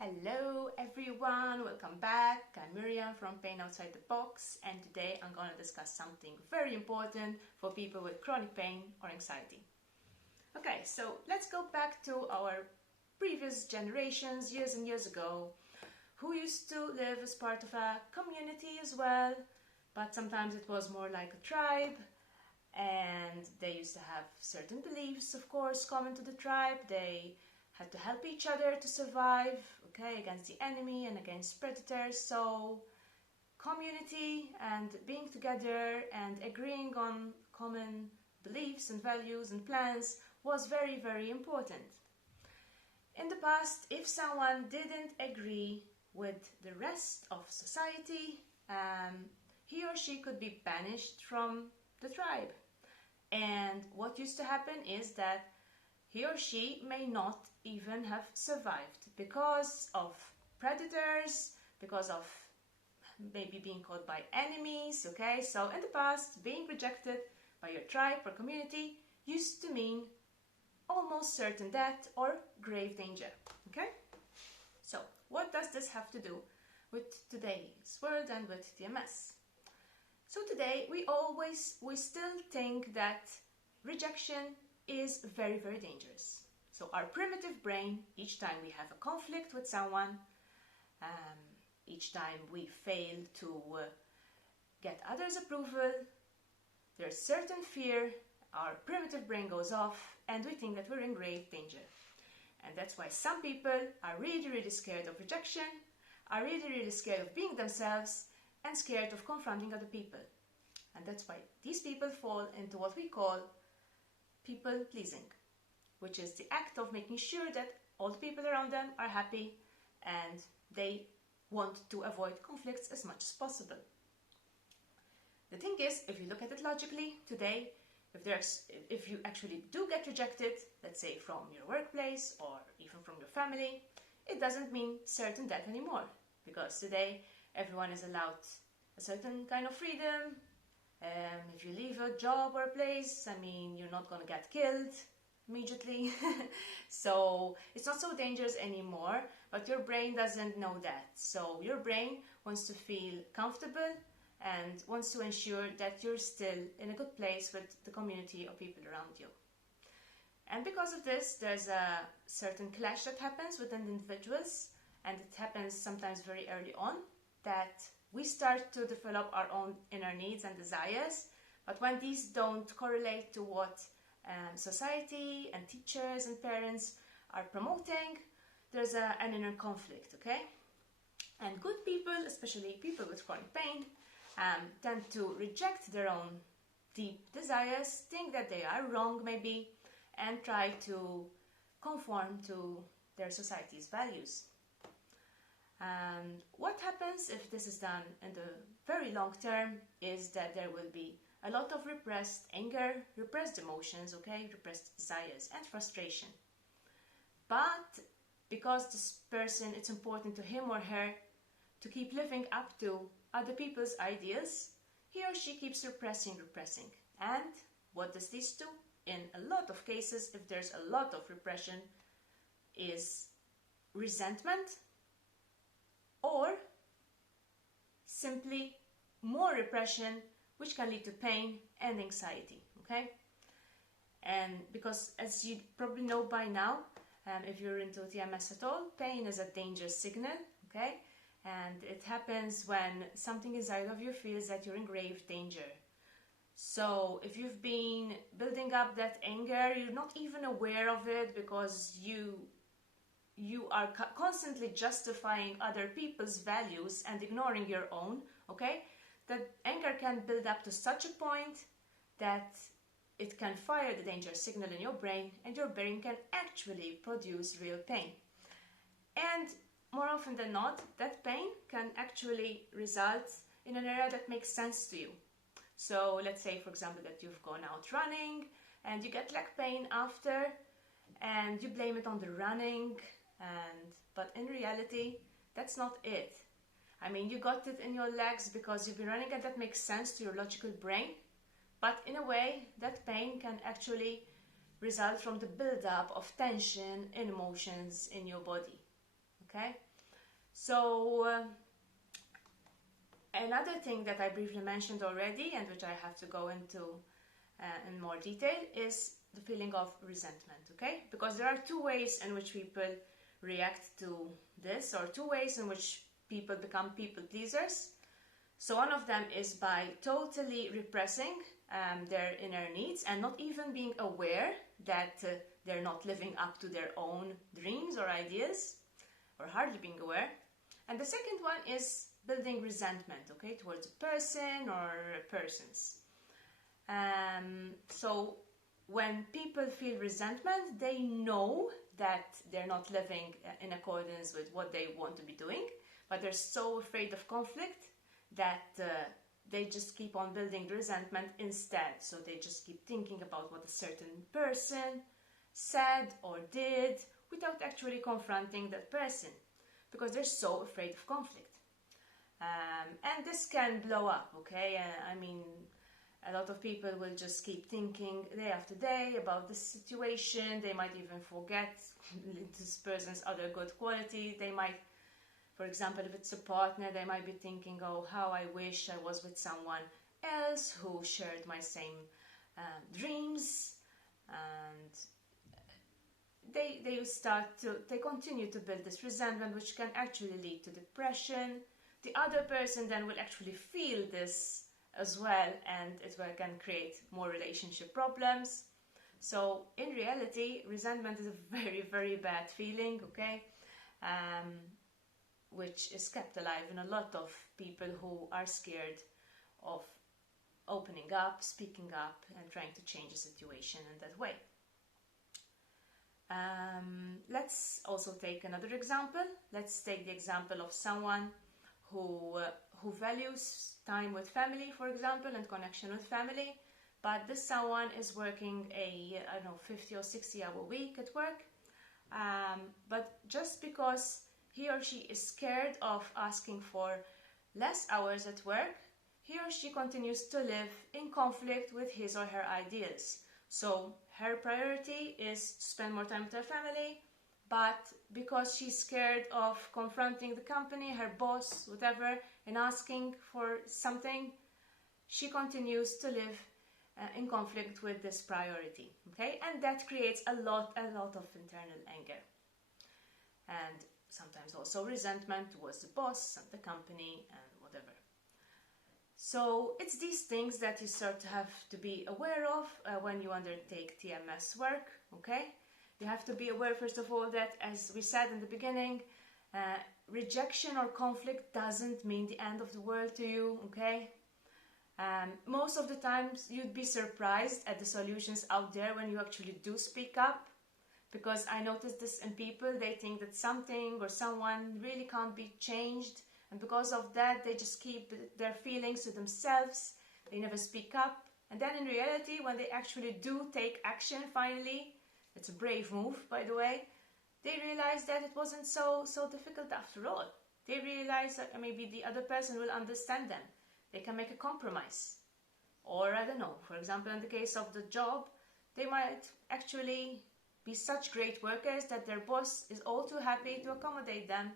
Hello everyone, welcome back. I'm Miriam from Pain Outside the Box, and today I'm going to discuss something very important for people with chronic pain or anxiety. Okay, so let's go back to our previous generations, years and years ago, who used to live as part of a community as well, but sometimes it was more like a tribe, and they used to have certain beliefs, of course, common to the tribe. They had to help each other to survive, okay, against the enemy and against predators. So community and being together and agreeing on common beliefs and values and plans was very, very important. In the past, if someone didn't agree with the rest of society, he or she could be banished from the tribe. And what used to happen is that he or she may not even have survived because of predators, because of maybe being caught by enemies, okay? So in the past, being rejected by your tribe or community used to mean almost certain death or grave danger, okay? So what does this have to do with today's world and with TMS? So today we still think that rejection is very, very dangerous. So our primitive brain, each time we have a conflict with someone, each time we fail to get others' approval, there's certain fear, our primitive brain goes off and we think that we're in grave danger. And that's why some people are really, really scared of rejection, are really, really scared of being themselves and scared of confronting other people. And that's why these people fall into what we call people pleasing, which is the act of making sure that all the people around them are happy and they want to avoid conflicts as much as possible. The thing is, if you look at it logically, today, if you actually do get rejected, let's say from your workplace or even from your family, it doesn't mean certain death anymore, because today everyone is allowed a certain kind of freedom. If you leave a job or a place, I mean, you're not going to get killed immediately. So it's not so dangerous anymore, but your brain doesn't know that. So your brain wants to feel comfortable and wants to ensure that you're still in a good place with the community of people around you. And because of this, there's a certain clash that happens within individuals, and it happens sometimes very early on, that we start to develop our own inner needs and desires, but when these don't correlate to what society and teachers and parents are promoting, there's an inner conflict, okay? And good people, especially people with chronic pain, tend to reject their own deep desires, think that they are wrong maybe, and try to conform to their society's values. And what happens if this is done in the very long term is that there will be a lot of repressed anger, repressed emotions, okay, repressed desires and frustration. But because this person, it's important to him or her to keep living up to other people's ideals, he or she keeps repressing. And what does this do? In a lot of cases, if there's a lot of repression, is resentment, or simply more repression, which can lead to pain and anxiety, okay? And because, as you probably know by now, if you're into TMS at all, pain is a danger signal, okay? And it happens when something inside of you feels that you're in grave danger. So if you've been building up that anger, you're not even aware of it because you are constantly justifying other people's values and ignoring your own, okay? That anger can build up to such a point that it can fire the danger signal in your brain, and your brain can actually produce real pain. And more often than not, that pain can actually result in an area that makes sense to you. So let's say, for example, that you've gone out running and you get leg pain after, and you blame it on the running, but in reality, that's not it. I mean, you got it in your legs because you've been running, and that makes sense to your logical brain. But in a way, that pain can actually result from the build-up of tension and emotions in your body. Okay? So another thing that I briefly mentioned already, and which I have to go into in more detail, is the feeling of resentment, okay? Because there are two ways in which people react to this, or two ways in which people become people pleasers. So one of them is by totally repressing their inner needs and not even being aware that they're not living up to their own dreams or ideas, or hardly being aware. And the second one is building resentment, okay, towards a person or persons. So when people feel resentment, they know that they're not living in accordance with what they want to be doing, but they're so afraid of conflict that they just keep on building the resentment instead. So they just keep thinking about what a certain person said or did without actually confronting that person, because they're so afraid of conflict. And this can blow up, okay? I mean, a lot of people will just keep thinking day after day about this situation. They might even forget this person's other good quality. They might, for example, if it's a partner, they might be thinking, oh, how I wish I was with someone else who shared my same dreams. And they continue to build this resentment, which can actually lead to depression. The other person then will actually feel this as well, and it can create more relationship problems. So in reality, resentment is a very, very bad feeling, okay? Which is kept alive in a lot of people who are scared of opening up, speaking up, and trying to change the situation in that way. Let's also take another example. Let's take the example of someone who values time with family, for example, and connection with family, but this someone is working a, 50 or 60 hour week at work, but just because he or she is scared of asking for less hours at work, he or she continues to live in conflict with his or her ideals. So her priority is to spend more time with her family, but because she's scared of confronting the company, her boss, whatever, and asking for something, she continues to live in conflict with this priority, okay? And that creates a lot of internal anger. And sometimes also resentment towards the boss and the company and whatever. So it's these things that you sort of have to be aware of when you undertake TMS work, okay? You have to be aware, first of all, that, as we said in the beginning, rejection or conflict doesn't mean the end of the world to you, okay? Most of the times you'd be surprised at the solutions out there when you actually do speak up, because I noticed this in people. They think that something or someone really can't be changed, and because of that they just keep their feelings to themselves. They never speak up, and then in reality, when they actually do take action finally, it's a brave move, by the way, they realize that it wasn't so difficult after all. They realize that maybe the other person will understand them. They can make a compromise. Or, I don't know, for example, in the case of the job, they might actually be such great workers that their boss is all too happy to accommodate them,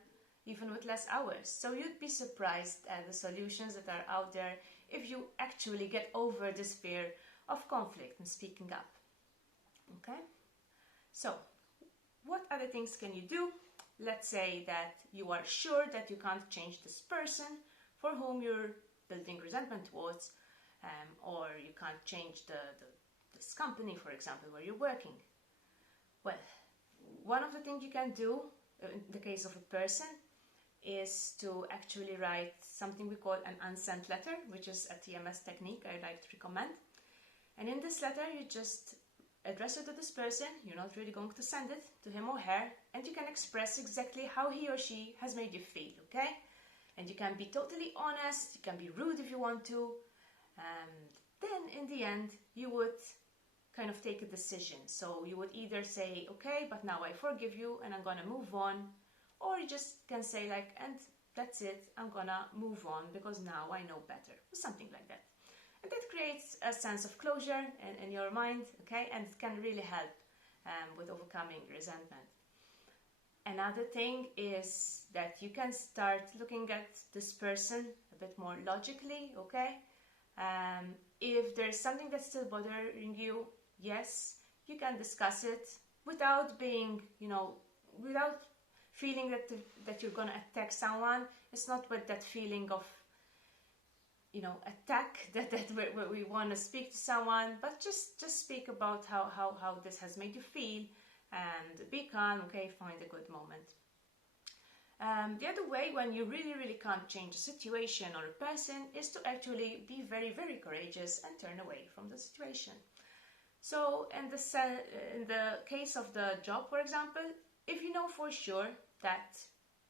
even with less hours. So you'd be surprised at the solutions that are out there if you actually get over this fear of conflict and speaking up. Okay? So, what other things can you do? Let's say that you are sure that you can't change this person for whom you're building resentment towards, or you can't change this company, for example, where you're working. Well, one of the things you can do in the case of a person is to actually write something we call an unsent letter, which is a TMS technique I like to recommend. And in this letter, you just address it to this person. You're not really going to send it to him or her, and you can express exactly how he or she has made you feel, okay? And you can be totally honest, you can be rude if you want to, and then in the end you would kind of take a decision. So you would either say, okay, but now I forgive you and I'm gonna move on, or you just can say like, and that's it, I'm gonna move on because now I know better, or something like that. And that creates a sense of closure in your mind, okay? And it can really help with overcoming resentment. Another thing is that you can start looking at this person a bit more logically, okay? If there's something that's still bothering you, yes, you can discuss it without being, without feeling that you're gonna attack someone. It's not with that feeling of, attack that we want to speak to someone, but just speak about how this has made you feel, and be calm, okay? Find a good moment. The other way, when you really can't change a situation or a person, is to actually be very courageous and turn away from the situation. So in the case of the job, for example, if you know for sure that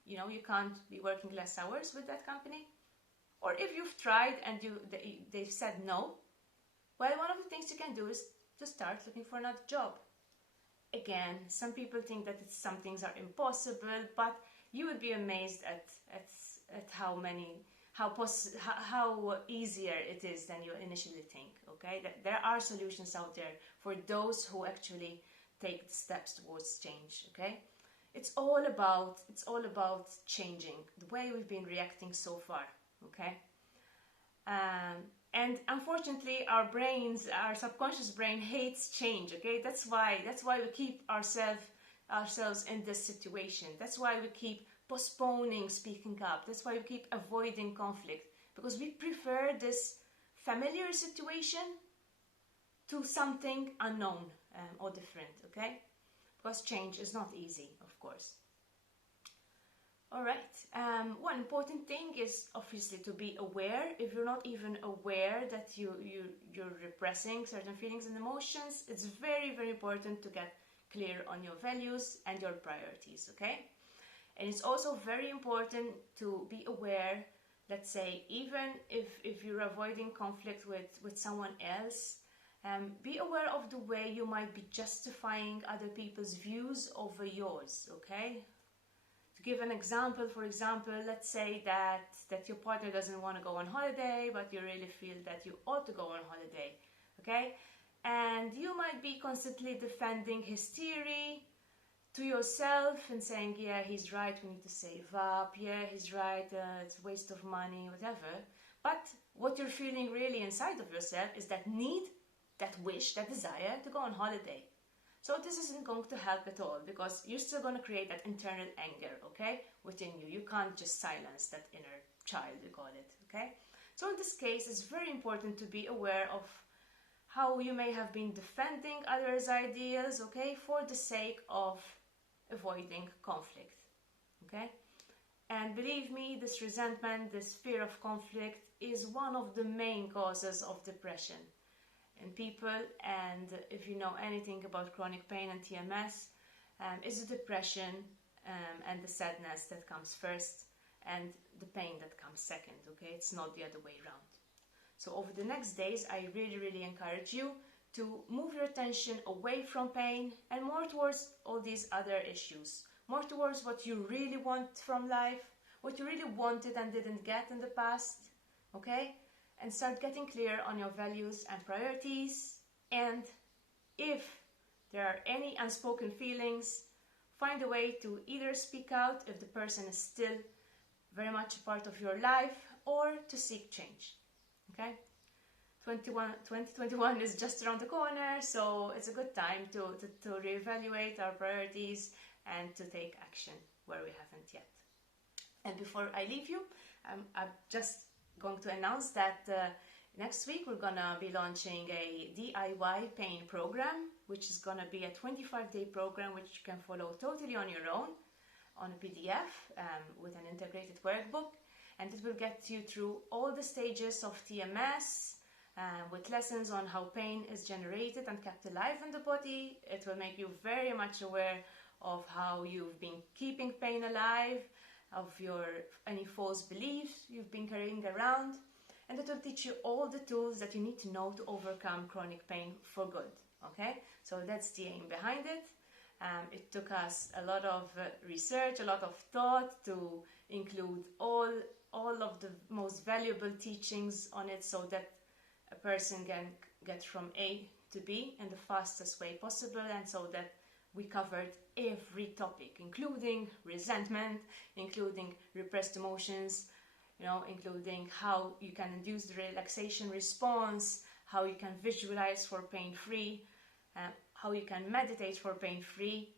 you can't be working less hours with that company, or if you've tried and they've said no, well, one of the things you can do is to start looking for another job. Again, some people think that some things are impossible, but you would be amazed at how easier it is than you initially think, okay? That there are solutions out there for those who actually take the steps towards change, okay? It's all about changing the way we've been reacting so far, okay? And unfortunately, our subconscious brain hates change, okay? That's why we keep ourselves in this situation. That's why we keep postponing speaking up. That's why we keep avoiding conflict, because we prefer this familiar situation to something unknown or different, okay? Because change is not easy, of course. All right. One important thing is obviously to be aware. If you're not even aware that you're repressing certain feelings and emotions, it's very important to get clear on your values and your priorities, okay? And it's also very important to be aware, let's say, even if you're avoiding conflict with someone else, be aware of the way you might be justifying other people's views over yours, okay? To give an example, for example, let's say that your partner doesn't want to go on holiday, but you really feel that you ought to go on holiday, okay? And you might be constantly defending his theory to yourself and saying, yeah, he's right, we need to save up, yeah, he's right, it's a waste of money, whatever. But what you're feeling really inside of yourself is that need, that wish, that desire to go on holiday. So this isn't going to help at all, because you're still going to create that internal anger, okay, within you. You can't just silence that inner child, you call it, okay? So in this case, it's very important to be aware of how you may have been defending others' ideas, okay, for the sake of avoiding conflict, okay? And believe me, this resentment, this fear of conflict is one of the main causes of depression in people. And if you know anything about chronic pain and TMS, it's the depression and the sadness that comes first, and the pain that comes second, okay? It's not the other way around. So over the next days, I really encourage you to move your attention away from pain and more towards all these other issues, more towards what you really want from life, what you really wanted and didn't get in the past, okay? And start getting clear on your values and priorities. And if there are any unspoken feelings, find a way to either speak out if the person is still very much a part of your life, or to seek change, okay? 2021 is just around the corner, so it's a good time to reevaluate our priorities and to take action where we haven't yet. And before I leave you, I'm just going to announce that next week we're gonna be launching a DIY pain program, which is gonna be a 25-day program which you can follow totally on your own on a PDF with an integrated workbook, and it will get you through all the stages of TMS with lessons on how pain is generated and kept alive in the body. It will make you very much aware of how you've been keeping pain alive, of any false beliefs you've been carrying around, and it will teach you all the tools that you need to know to overcome chronic pain for good, okay? So that's the aim behind it. It took us a lot of research, a lot of thought to include all of the most valuable teachings on it, so that a person can get from A to B in the fastest way possible, and so that we covered every topic, including resentment, including repressed emotions, including how you can induce the relaxation response, how you can visualize for pain-free, how you can meditate for pain-free,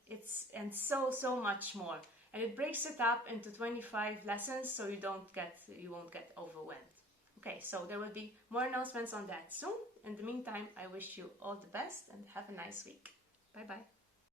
and so much more. And it breaks it up into 25 lessons so you won't get overwhelmed. Okay, so there will be more announcements on that soon. In the meantime, I wish you all the best and have a nice week. Bye bye.